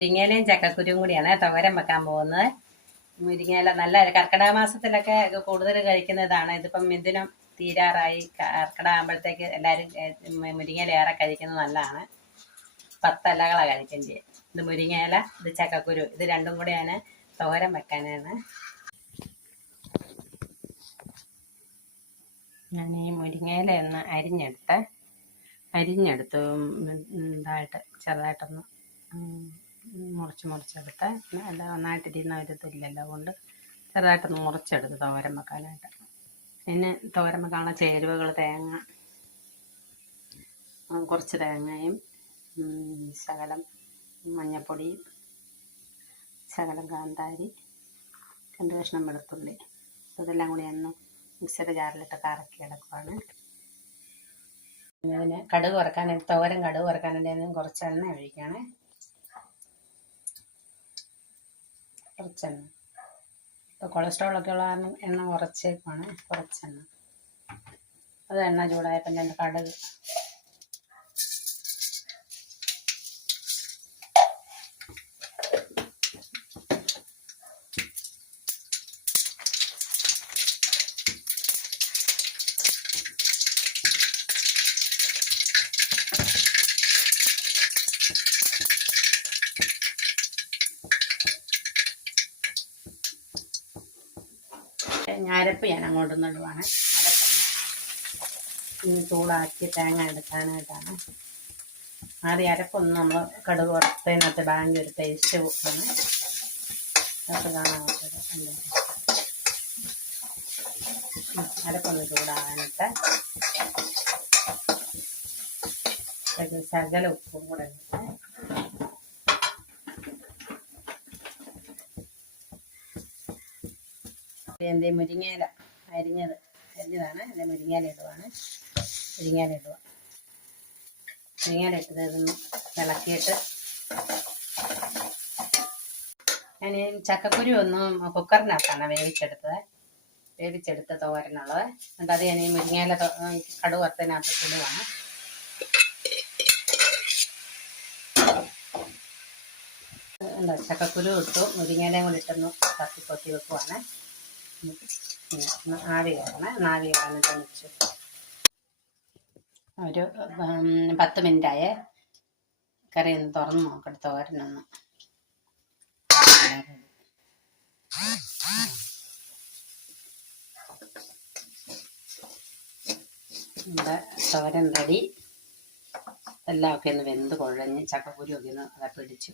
മുരിങ്ങയിലയും ചക്കക്കുരുവും കൂടിയാണ് തോരൻ വെക്കാൻ പോകുന്നത്. മുരിങ്ങയില നല്ല കർക്കിടക മാസത്തിലൊക്കെ കൂടുതൽ കഴിക്കുന്നതാണ്. ഇതിപ്പം ഇതിനും തീരാറായി. കർക്കിടക ആകുമ്പോഴത്തേക്ക് എല്ലാവരും മുരിങ്ങയില ഏറെ കഴിക്കുന്നത് നല്ലതാണ്. 10 ഇലകളാണ് കഴിക്കുകയും ചെയ്യും. ഇത് മുരിങ്ങയില, ഇത് ചക്കക്കുരു, ഇത് രണ്ടും കൂടിയാണ് തോരൻ വെക്കാനാണ്. ഞാൻ ഈ മുരിങ്ങയില ഒന്ന് അരിഞ്ഞെടുത്തു ഇതായിട്ട് ചെറുതായിട്ടൊന്ന് മുറിച്ചെടുത്ത്. അല്ല നന്നായിട്ടിരുന്ന ഒരു ഇതില്ലല്ലോ, അതുകൊണ്ട് ചെറുതായിട്ടൊന്ന് മുറിച്ചെടുത്ത് തോരൻ വെക്കാനായിട്ട്. പിന്നെ തോരൻ വെക്കാനുള്ള ചേരുവകൾ കുറച്ച് തേങ്ങയും ശകലം മഞ്ഞൾപ്പൊടി, ശകലം കാന്താരി, 2 കഷ്ണം വെളുത്തുള്ളി, ഇതെല്ലാം കൂടി ഒന്ന് മിക്സിയുടെ ജാറിലിട്ട് കറക്കി എടുക്കുവാണ്. ഇതിന് കടുക് വറുക്കാനായിട്ട് തോരൻ കടുക് വറുക്കാനായിട്ട് കുറച്ച് എണ്ണ ഒഴിക്കുകയാണ്. കുറച്ചെണ്ണ, ഇപ്പോൾ കൊളസ്ട്രോളൊക്കെ ഉള്ള കാരണം എണ്ണ കുറച്ചേക്കാണ്. കുറച്ചെണ്ണ, അത് എണ്ണ ചൂടായപ്പോൾ 2 കടുക്, അരപ്പ് ഞാൻ അങ്ങോട്ട് നടുവാണ്. ഇനി ചൂടാക്കി തേങ്ങ എടുക്കാനായിട്ടാണ്. ആദ്യം അരപ്പൊന്ന് നമ്മൾ കടുക് വറുത്തതിനകത്ത് ബാങ്ക് ഒരു പേസ്റ്റ് ആണ്. അതൊക്കെ കാണാൻ പറ്റും. അരപ്പൊന്ന് ചൂടാകാനിട്ട് ശകല ഉപ്പും കൂടെ ഇട്ട് എൻ്റെ മുരിങ്ങയില അരിഞ്ഞതാണ്. എൻ്റെ മുരിങ്ങയില ഇടുവാണ്. മുരിങ്ങയില ഇട്ടത് ഇതൊന്ന് ഇളക്കിയിട്ട് ഞാൻ ചക്കക്കുരു ഒന്നും കുക്കറിനകത്താണ് വേവിച്ചെടുത്ത തോരനുള്ളത്. എന്നിട്ട് അത് ഞാൻ ഈ മുരിങ്ങയില കടുക് വറുത്തതിനകത്ത് ഇടുവാണ്. എന്താ ചക്കക്കുരു ഇട്ടു, മുരിങ്ങയിലയും കൂടി ഇട്ടൊന്ന് കൊത്തി വെക്കുവാണ്. ആവി കയറാനിട്ട് വെച്ചു. ഒരു 10 മിനിറ്റായേ. കറി ഒന്ന് തുറന്ന് നോക്കട്ടെ. തോരനൊന്ന് നമ്മുടെ തോരൻ റെഡി. എല്ലാം ഒക്കെ ഒന്ന് വെന്ത് കുഴഞ്ഞ് ചക്കക്കുരു ഒക്കെ ഒന്ന് പിടിച്ചു.